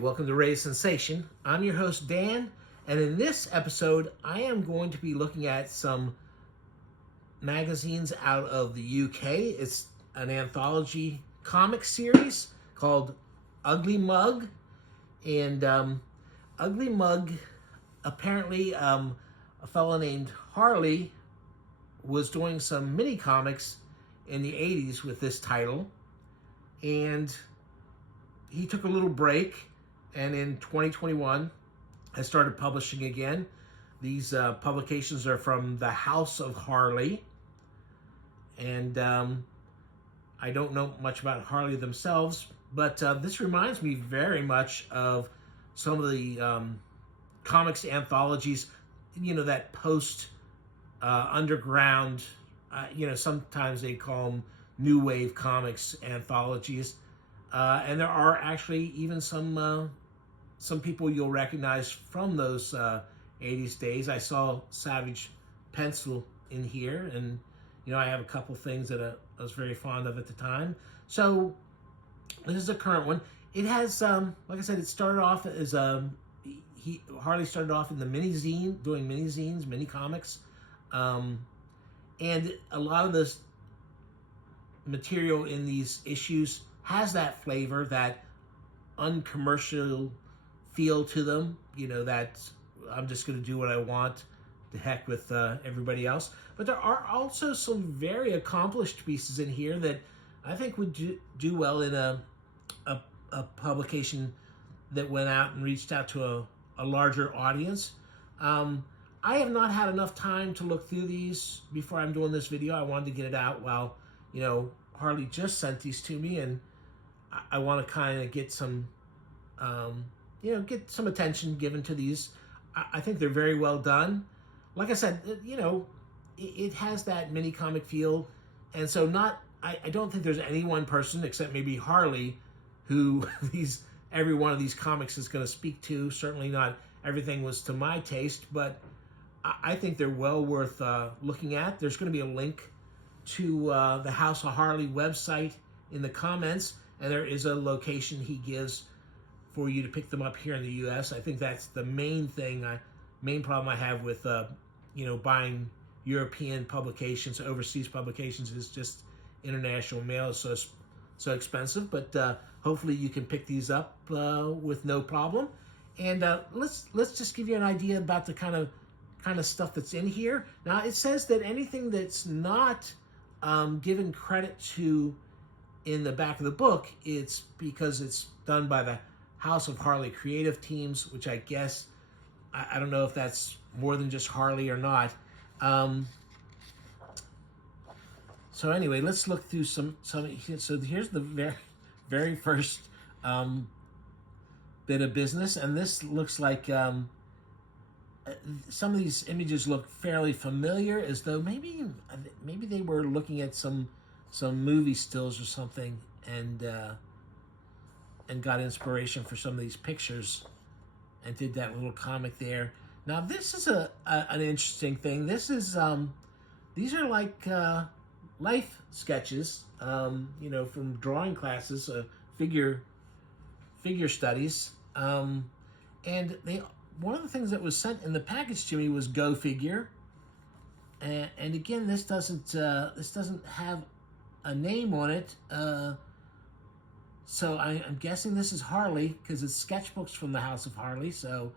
welcome to Ray's Sensation. I'm your host, Dan, and in this episode, I am going to be looking at some magazines out of the UK. It's an anthology comic series called Ugly Mug, and Ugly Mug, apparently a fellow named Harley was doing some mini comics in the 80s with this title, and he took a little break, and in 2021 I started publishing again. These publications are from the House of Harley, and I don't know much about Harley themselves, but this reminds me very much of some of the comics anthologies, that post underground, sometimes they call them new wave comics anthologies. And there are actually even some people you'll recognize from those 80s days. I saw Savage Pencil in here, and I have a couple things that I was very fond of at the time. So this is a current one. It has, like I said, it started off as Harley started off in the mini zine, doing mini zines, mini comics, and a lot of this material in these issues has that flavor, that uncommercial feel to them, that I'm just going to do what I want, to heck with everybody else. But there are also some very accomplished pieces in here that I think would do well in a publication that went out and reached out to a larger audience. I have not had enough time to look through these before I'm doing this video. I wanted to get it out while, Harley just sent these to me, and I want to kind of get some, get some attention given to these. I think they're very well done. Like I said, it has that mini comic feel, and so I don't think there's any one person except maybe Harley who every one of these comics is going to speak to. Certainly not everything was to my taste, but I think they're well worth looking at. There's going to be a link to the House of Harley website in the comments, and there is a location he gives for you to pick them up here in the U.S. I think that's the main problem I have with buying European publications, overseas publications, is just international mail is so expensive. But hopefully you can pick these up with no problem. And let's just give you an idea about the kind of stuff that's in here. Now, it says that anything that's not given credit to in the back of the book, it's because it's done by the House of Harley creative teams, which I guess, I don't know if that's more than just Harley or not. So anyway, let's look through some. So here's the very first bit of business, and this looks like some of these images look fairly familiar, as though maybe they were looking at some movie stills or something, and got inspiration for some of these pictures and did that little comic there. Now this is an interesting thing. This is these are like life sketches, from drawing classes, figure studies, and one of the things that was sent in the package to me was Go Figure, and again, this doesn't have a name on it, so I'm guessing this is Harley because it's sketchbooks from the House of Harley. So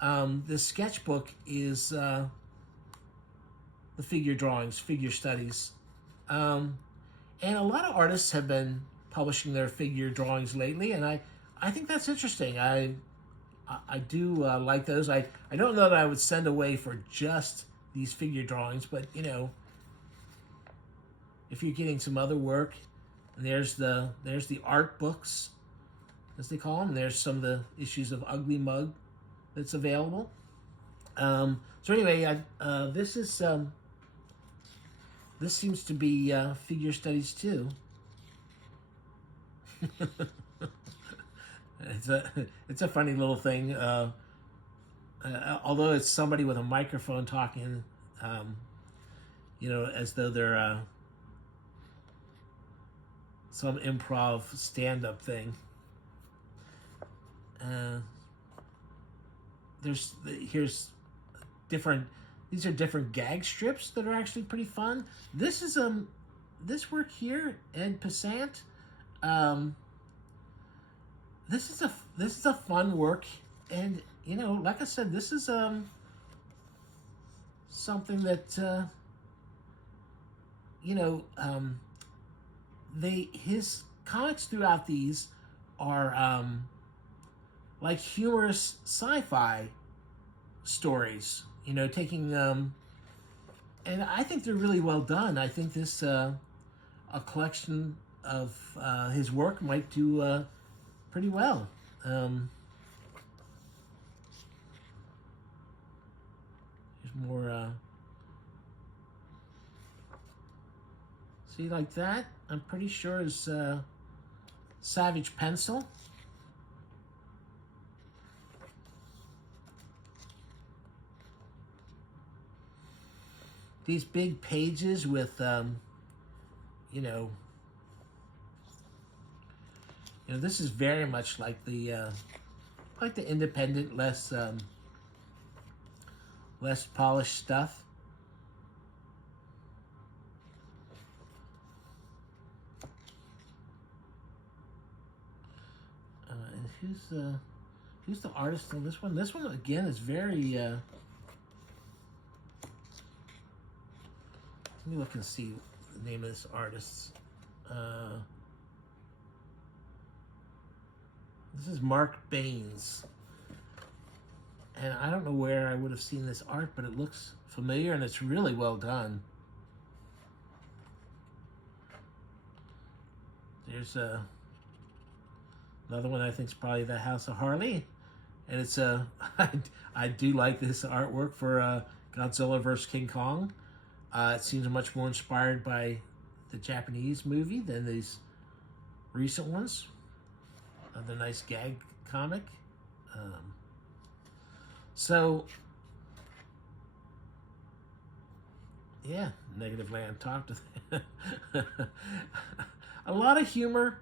the sketchbook is the figure drawings, figure studies, and a lot of artists have been publishing their figure drawings lately, and I think that's interesting. I do like those. I don't know that I would send away for just these figure drawings, but if you're getting some other work, and there's the art books, as they call them. There's some of the issues of Ugly Mug that's available. So anyway, this seems to be figure studies too. It's a funny little thing. Although it's somebody with a microphone talking, as though they're some improv stand-up thing. Uh, here's different. These are different gag strips that are actually pretty fun. This work here and Passant. Um, this is a fun work, and like I said, this is something that you know they his comics throughout these are like humorous sci-fi stories. Taking and I think they're really well done. I think this a collection of his work might do pretty well. There's more. See, like that, I'm pretty sure is Savage Pencil. These big pages with, this is very much like the independent, less polished stuff. And who's the artist on this one? This one again is very. Let me look and see the name of this artist. This is Mark Baines. And I don't know where I would have seen this art, but it looks familiar and it's really well done. There's another one I think is probably the House of Harley. And it's I do like this artwork for Godzilla vs. King Kong. It seems much more inspired by the Japanese movie than these recent ones. Another nice gag comic. So, yeah, Negative Land talked to them. A lot of humor.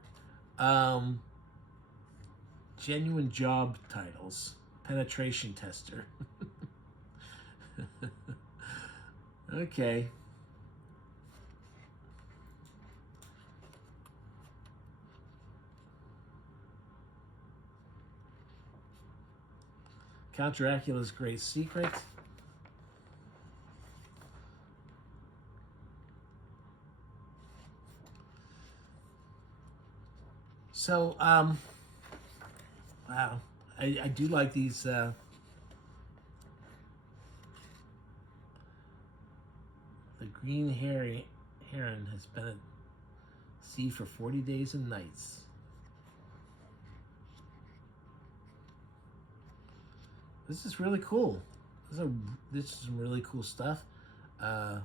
Genuine job titles. Penetration tester. Okay. Count Dracula's Great Secret. So, wow. I do like these, the green heron has been at sea for 40 days and nights. This is really cool. This is some really cool stuff. Yeah,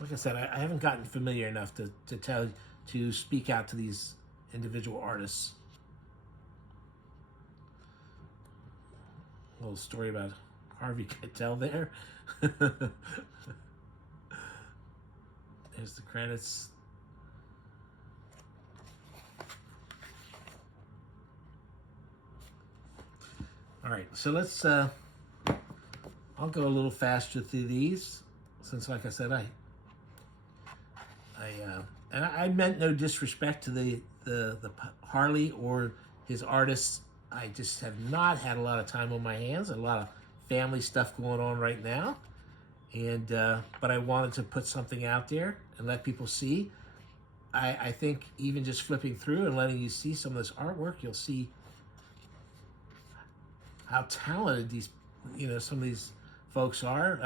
like I said, I haven't gotten familiar enough to speak out to these individual artists. A little story about Harvey Keitel there. There's the credits. All right, so let's. I'll go a little faster through these, since, like I said, and I meant no disrespect to the Harley or his artists. I just have not had a lot of time on my hands, a lot of family stuff going on right now, and but I wanted to put something out there and let people see. I think even just flipping through and letting you see some of this artwork, you'll see how talented these, some of these folks are.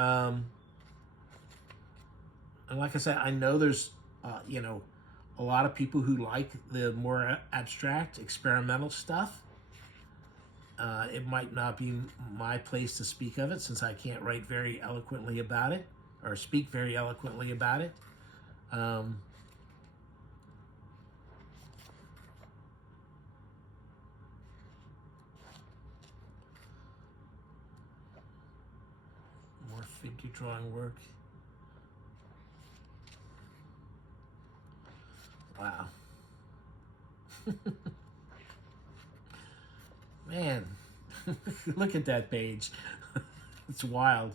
And like I said, I know there's, a lot of people who like the more abstract, experimental stuff. It might not be my place to speak of it, since I can't write very eloquently about it or speak very eloquently about it. Great drawing work. Wow. Man, look at that page. It's wild.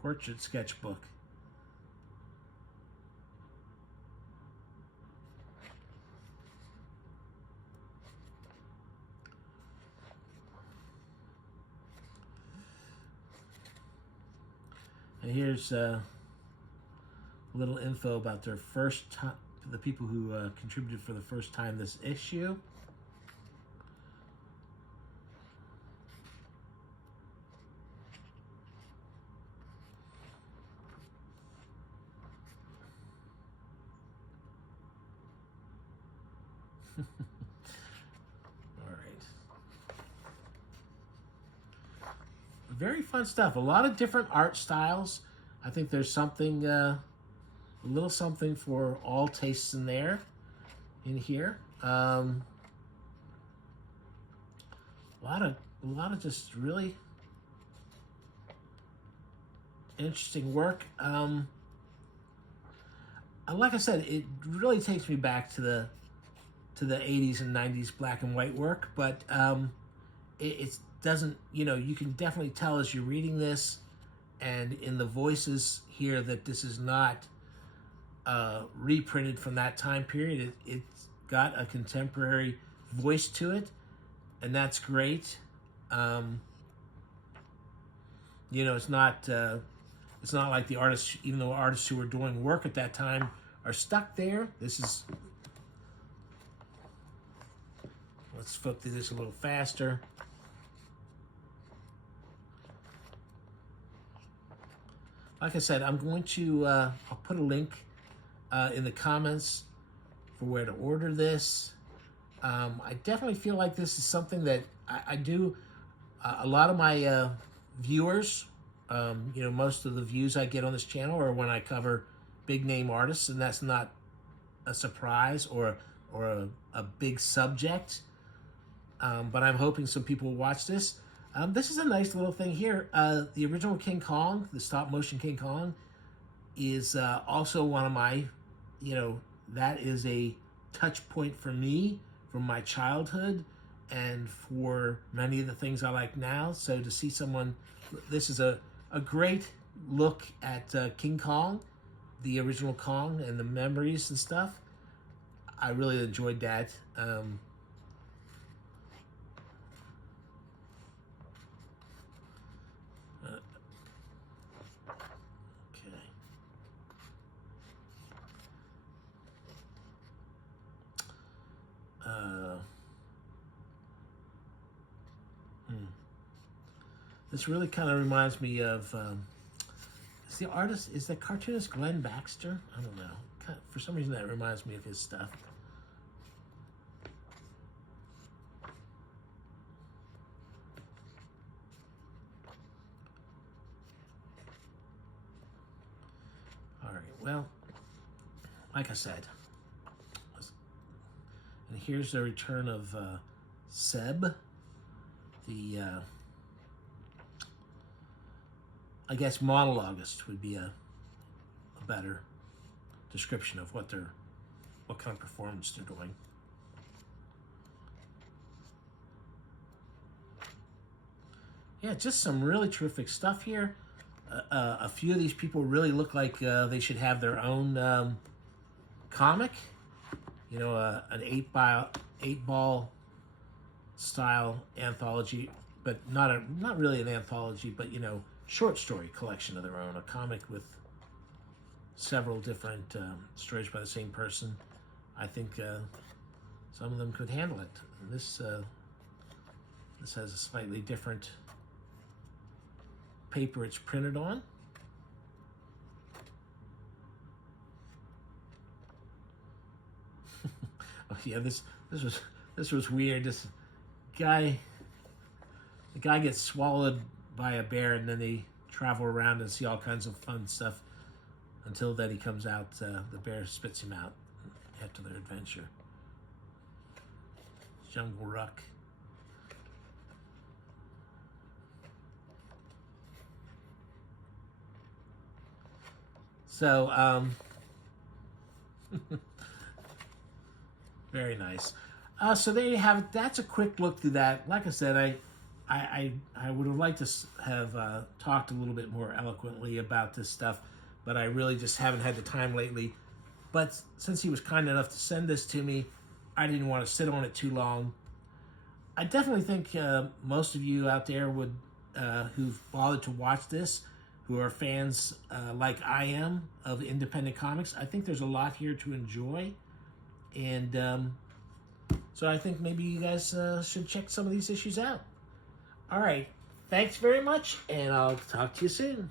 Portrait sketchbook. And here's a little info about their first time, the people who contributed for the first time this issue. All right. Very fun stuff. A lot of different art styles. I think there's something, a little something for all tastes in there, in here. A lot of just really interesting work. Like I said, it really takes me back to the 80s and 90s black and white work, but it doesn't, you can definitely tell as you're reading this and in the voices here that this is not reprinted from that time period. It's got a contemporary voice to it, and that's great. It's not like the artists, even though artists who were doing work at that time are stuck there. Let's flip through this a little faster. Like I said, I'm going to, I'll put a link in the comments for where to order this. I definitely feel like this is something that I do. A lot of my viewers, most of the views I get on this channel are when I cover big name artists, and that's not a surprise or a big subject. But I'm hoping some people will watch this. This is a nice little thing here. The original King Kong, the stop motion King Kong, is also one of my, that is a touch point for me from my childhood and for many of the things I like now. So to see someone, this is a great look at King Kong, the original Kong, and the memories and stuff. I really enjoyed that. This really kind of reminds me of, is the artist, is the cartoonist Glenn Baxter? I don't know. For some reason that reminds me of his stuff. All right, well, like I said, and here's the return of Seb, the I guess monologuist would be a better description of what kind of performance they're doing. Yeah, just some really terrific stuff here. A few of these people really look like they should have their own comic. An 8-ball style anthology, but not really an anthology, but short story collection of their own, a comic with several different stories by the same person. I think some of them could handle it. And this has a slightly different paper it's printed on. Oh yeah, this was weird. The guy gets swallowed by a bear, and then they travel around and see all kinds of fun stuff until then he comes out, the bear spits him out after their adventure. Jungle Ruck. So, very nice. So there you have it. That's a quick look through that. Like I said, I would have liked to have talked a little bit more eloquently about this stuff, but I really just haven't had the time lately. But since he was kind enough to send this to me, I didn't want to sit on it too long. I definitely think most of you out there would, who've bothered to watch this, who are fans like I am of independent comics, I think there's a lot here to enjoy. And so I think maybe you guys should check some of these issues out. All right. Thanks very much, and I'll talk to you soon.